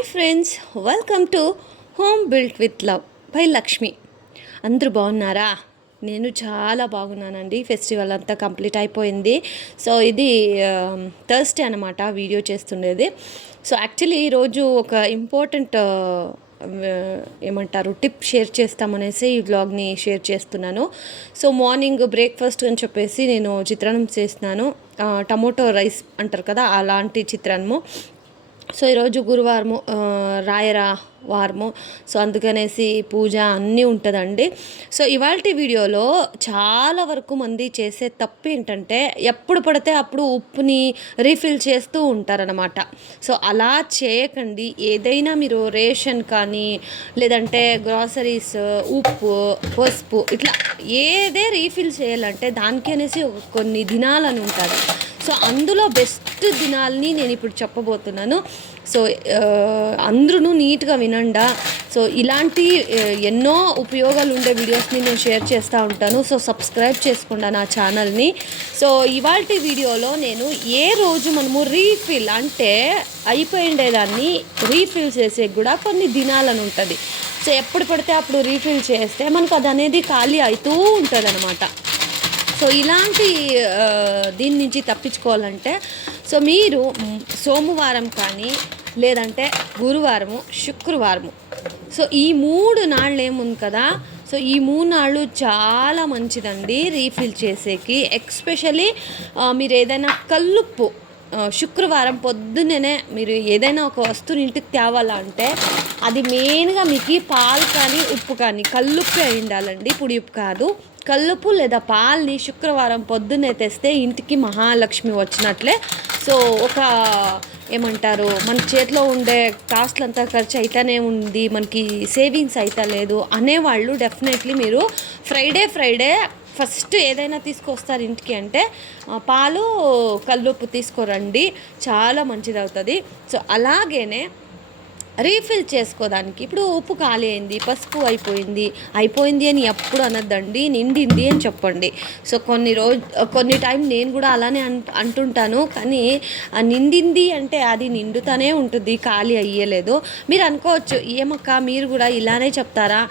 Hi friends welcome to home built with love by Lakshmi. అందరూ బాగున్నారా? నేను చాలా బాగున్నానండి. ఫెస్టివల్ అంతా కంప్లీట్ అయిపోయింది. సో ఇది థర్స్డే అనమాట వీడియో చేస్తుండేది. సో యాక్చువల్లీ ఈరోజు ఒక ఇంపార్టెంట్ ఏమంటారు టిప్ షేర్ చేస్తామనేసి ఈ వ్లాగ్ని షేర్ చేస్తున్నాను. సో మార్నింగ్ బ్రేక్ఫాస్ట్ అని చెప్పేసి నేను చిత్రాన్నం చేస్తున్నాను. టమోటో రైస్ అంటారు కదా అలాంటి చిత్రాన్నము. సో ఈరోజు గురువారము రాయరా వారము సో అందుకనేసి పూజ అన్నీ ఉంటుందండి. సో ఇవాళ వీడియోలో చాలా వరకు మంది చేసే తప్పు ఏంటంటే ఎప్పుడు పడితే అప్పుడు ఉప్పుని రీఫిల్ చేస్తూ ఉంటారనమాట సో అలా చేయకండి. ఏదైనా మీరు రేషన్ కానీ లేదంటే గ్రాసరీస్ ఉప్పు పసుపు ఇట్లా ఏదే రీఫిల్ చేయాలంటే దానికి అనేసి కొన్ని దినాలని ఉంటుంది. సో అందులో బెస్ట్ దినాల్ని నేను ఇప్పుడు చెప్పబోతున్నాను. సో అందరూ నీట్గా వినండా. సో ఇలాంటి ఎన్నో ఉపయోగాలు ఉండే వీడియోస్ని నేను షేర్ చేస్తూ ఉంటాను. సో సబ్స్క్రైబ్ చేసుకుండా నా ఛానల్ని. సో ఇవాళ వీడియోలో నేను ఏ రోజు మనము రీఫిల్ అంటే అయిపోయిండేదాన్ని రీఫిల్ చేసే కూడా కొన్ని దినాలని ఉంటుంది. సో ఎప్పుడు పడితే అప్పుడు రీఫిల్ చేస్తే మనకు అది అనేది ఖాళీ అవుతూ ఉంటుంది అనమాట సో ఇలాంటి దీని నుంచి తప్పించుకోవాలంటే సో మీరు సోమవారం కానీ లేదంటే గురువారము శుక్రవారము. సో ఈ మూడు నాళ్ళు ఏముంది కదా? సో ఈ మూడు నాళ్ళు చాలా మంచిదండి రీఫిల్ చేసేకి. ఎక్స్పెషలీ మీరు ఏదైనా కల్లుప్పు శుక్రవారం పొద్దున్నే మీరు ఏదైనా ఒక వస్తువుని ఇంటికి తేవాలంటే అది మెయిన్గా మీకు పాలు కానీ ఉప్పు కానీ కల్లుప్పు అయి ఉండాలండి పొడి ఉప్పు కాదు. కల్లుపు లేదా పాల్ని శుక్రవారం పొద్దున్నే తెస్తే ఇంటికి మహాలక్ష్మి వచ్చినట్లే. సో ఒక ఏమంటారు మన చేతిలో ఉండే కాస్ట్లు అంతా ఖర్చు అయితేనే ఉంది మనకి సేవింగ్స్ అయితే లేదు అనేవాళ్ళు డెఫినెట్లీ మీరు ఫ్రైడే ఫ్రైడే ఫస్ట్ ఏదైనా తీసుకొస్తారు ఇంటికి అంటే పాలు కల్లుప్పు తీసుకురండి. చాలా మంచిది అవుతుంది సో అలాగేనే రీఫిల్ చేసుకోవడానికి ఇప్పుడు ఉప్పు ఖాళీ అయింది పసుపు అయిపోయింది. అయిపోయింది అని ఎప్పుడు అనద్దండి నిండింది అని చెప్పండి. సో కొన్ని రోజు కొన్ని టైం నేను కూడా అలానే అన్ అంటుంటాను. కానీ ఆ నిండింది అంటే అది నిండుతానే ఉంటుంది ఖాళీ అయ్యలేదు. మీరు అనుకోవచ్చు ఏమక్క మీరు కూడా ఇలానే చెప్తారా?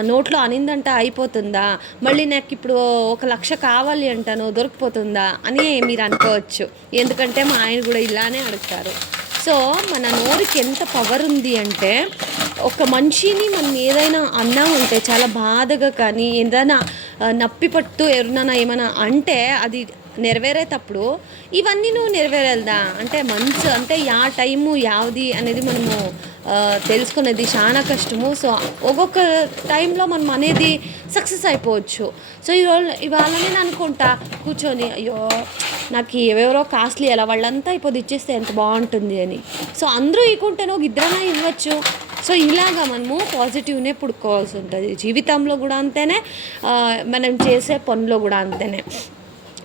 నోట్లో అనిందంట అయిపోతుందా? మళ్ళీ నాకు ఇప్పుడు ఒక లక్ష కావాలి అంటాను దొరికిపోతుందా? అని మీరు అనుకోవచ్చు. ఎందుకంటే మా ఆయన కూడా ఇలానే అడుగుతారు. సో మన నోరుకి ఎంత పవర్ ఉంది అంటే ఒక మనిషిని మనం ఏదైనా అన్నామంటే చాలా బాధగా కానీ ఏదైనా నప్పి పట్టు ఎవరినైనా ఏమైనా అంటే అది నెరవేరేటప్పుడు ఇవన్నీ నువ్వు నెరవేరేదా అంటే మంచు అంటే యా టైము యావది అనేది మనము తెలుసుకునేది చాలా కష్టము. సో ఒక్కొక్క టైంలో మనం అనేది సక్సెస్ అయిపోవచ్చు. సో ఈరోజు ఇవాళ నేను అనుకుంటా కూర్చొని అయ్యో నాకు ఎవరెవరో కాస్ట్లీ ఎలా వాళ్ళంతా ఇప్పుడు ఇచ్చేస్తే ఎంత బాగుంటుంది అని. సో అందరూ ఇకుంటేనే ఇద్దరమే ఇద్దరైనా ఇవ్వచ్చు. సో ఇలాగా మనము పాజిటివ్నే పుడుకోవాల్సి ఉంటుంది. జీవితంలో కూడా అంతేనే మనం చేసే పనిలో కూడా అంతేనే.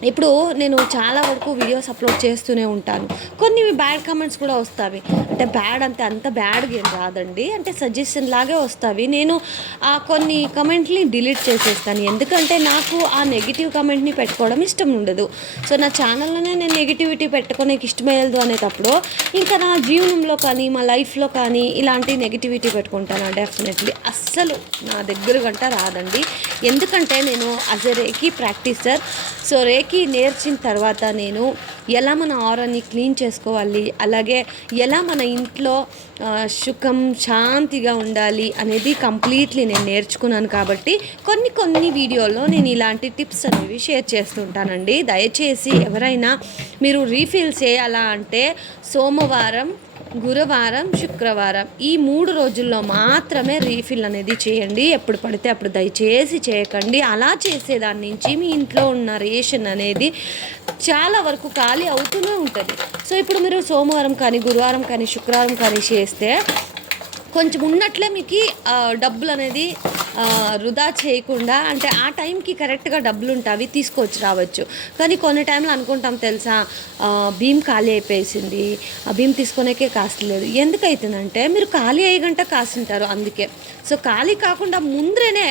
ఇప్పుడు నేను చాలా వరకు వీడియోస్ అప్లోడ్ చేస్తూనే ఉంటాను. కొన్ని బ్యాడ్ కామెంట్స్ కూడా వస్తాయి అంటే బ్యాడ్ అంతే అంత బ్యాడ్గా ఏం రాదండి. అంటే సజెషన్ లాగే వస్తాయి నేను ఆ కొన్ని కమెంట్ని డిలీట్ చేసేస్తాను. ఎందుకంటే నాకు ఆ నెగిటివ్ కమెంట్ని పెట్టుకోవడం ఇష్టం ఉండదు. సో నా ఛానల్లోనే నేను నెగిటివిటీ పెట్టుకోనేకి ఇష్టమయ్యేది అనేటప్పుడు ఇంకా నా జీవనంలో కానీ మా లైఫ్లో కానీ ఇలాంటి నెగిటివిటీ పెట్టుకుంటాను. డెఫినెట్లీ అస్సలు నా దగ్గర గంట రాదండి. ఎందుకంటే నేను అజ్ ఎ రేకి ప్రాక్టీసర్ సో రేకి నేర్చిన తర్వాత నేను ఎలా మన ఆరాన్ని క్లీన్ చేసుకోవాలి అలాగే ఎలా మన ఇంట్లో సుఖం శాంతిగా ఉండాలి అనేది కంప్లీట్లీ నేను నేర్చుకున్నాను కాబట్టి కొన్ని కొన్ని వీడియోల్లో నేను ఇలాంటి టిప్స్ అనేవి షేర్ చేస్తుంటానండి. దయచేసి ఎవరైనా మీరు రీఫిల్ చేయాలా అంటే సోమవారం గురువారం శుక్రవారం ఈ మూడు రోజుల్లో మాత్రమే రీఫిల్ అనేది చేయండి. ఎప్పుడు పడితే అప్పుడు దయచేసి చేయకండి. అలా చేసేదాని నుంచి మీ ఇంట్లో ఉన్న రేషన్ అనేది చాలా వరకు ఖాళీ అవుతూనే ఉంటుంది. సో ఇప్పుడు మీరు సోమవారం కానీ గురువారం కానీ శుక్రవారం కానీ చేస్తే కొంచెం ఉన్నట్లే మీకు డబ్బులు అనేది వృధా చేయకుండా అంటే ఆ టైంకి కరెక్ట్గా డబ్బులు ఉంటాయి అవి తీసుకొచ్చి రావచ్చు. కానీ కొన్ని టైంలో అనుకుంటాం తెలుసా భీమ్ ఖాళీ అయిపోయేసింది. ఆ భీమ్ తీసుకునేకే కాస్తలేదు ఎందుకు అవుతుందంటే మీరు ఖాళీ అయ్యే గంట కాసింటారు అందుకే. సో ఖాళీ కాకుండా ముందరనే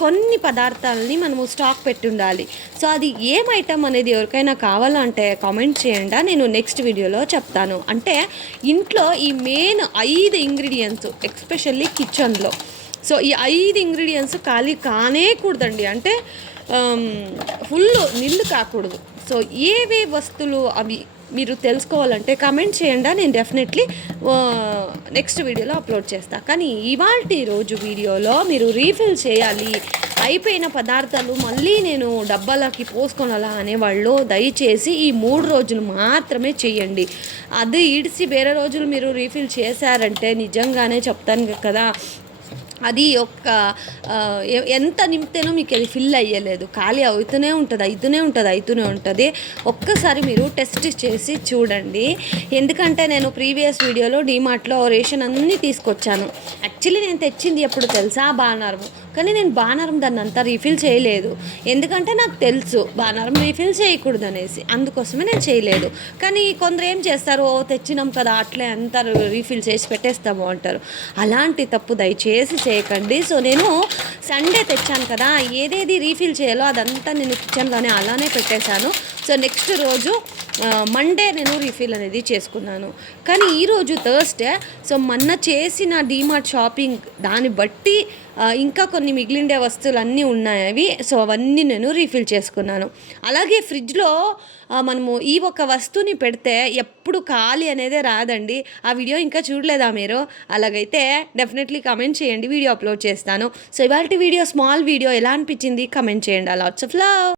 కొన్ని పదార్థాలని మనము స్టాక్ పెట్టి ఉండాలి సో అది ఏం ఐటమ్ అనేది ఎవరికైనా కావాలంటే కామెంట్ చేయండి నేను నెక్స్ట్ వీడియోలో చెప్తాను. అంటే ఇంట్లో ఈ మెయిన్ ఐదు ఇంగ్రీడియంట్స్ ఎక్స్పెషల్లీ కిచెన్లో. సో ఈ ఐదు ఇంగ్రీడియంట్స్ ఖాళీ కానే కూడదండి. అంటే ఫుల్ నిల్లు కాకూడదు. సో ఏవే వస్తువులు అవి మీరు తెలుసుకోవాలంటే కమెంట్ చేయండి. నేను డెఫినెట్లీ నెక్స్ట్ వీడియోలో అప్లోడ్ చేస్తాను కానీ ఇవాళ రోజు వీడియోలో మీరు రీఫిల్ చేయాలి. అయిపోయిన పదార్థాలు మళ్ళీ నేను డబ్బాలకి పోసుకోనాలా అనేవాళ్ళు దయచేసి ఈ మూడు రోజులు మాత్రమే చేయండి. అది ఇడిసి వేరే రోజులు మీరు రీఫిల్ చేశారంటే నిజంగానే చెప్తాను కదా. అది ఒక్క ఎంత నింపితేనో మీకు అది ఫిల్ అయ్యలేదు. ఖాళీ అవుతూనే ఉంటుంది అవుతూనే ఉంటుంది అవుతూనే ఉంటుంది. ఒక్కసారి మీరు టెస్ట్ చేసి చూడండి. ఎందుకంటే నేను ప్రీవియస్ వీడియోలో డీమార్ట్లో రేషన్ అన్నీ తీసుకొచ్చాను. యాక్చువల్లీ నేను తెచ్చింది ఎప్పుడు తెలుసా? బాణారం కానీ నేను బాణారం దాన్ని అంతా రీఫిల్ చేయలేదు. ఎందుకంటే నాకు తెలుసు బాణారం రీఫిల్ చేయకూడదు అనేసి అందుకోసమే నేను చేయలేదు. కానీ కొందరు ఏం చేస్తారు "ఓ, తెచ్చినాం కదా అట్లే అంతా రీఫిల్ చేసి పెట్టేస్తాము అంటారు. అలాంటి తప్పు దయచేసి చేయకండి. సో నేను సండే తెచ్చాను కదా ఏదేది రీఫిల్ చేయాలో అదంతా నేను కిచెన్లోనే అలానే పెట్టేశాను. సో నెక్స్ట్ రోజు మండే నేను రీఫిల్ అనేది చేసుకున్నాను. కానీ ఈరోజు థర్స్డే సో మొన్న చేసిన డీమార్ట్ షాపింగ్ దాన్ని బట్టి ఇంకా కొన్ని మిగిలిండే వస్తువులు అన్నీ ఉన్నాయి అవి. సో అవన్నీ నేను రీఫిల్ చేసుకున్నాను. అలాగే ఫ్రిడ్జ్లో మనము ఈ ఒక వస్తువుని పెడితే ఎప్పుడు ఖాళీ అనేదే రాదండి. ఆ వీడియో ఇంకా చూడలేదా మీరు? అలాగైతే డెఫినెట్లీ కమెంట్ చేయండి. వీడియో అప్లోడ్ చేస్తాను. సో ఇవాళ వీడియో స్మాల్ వీడియో ఎలా అనిపించింది? కమెంట్ చేయండి. అలా ఆఫ్ లవ్